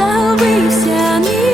Остановись, не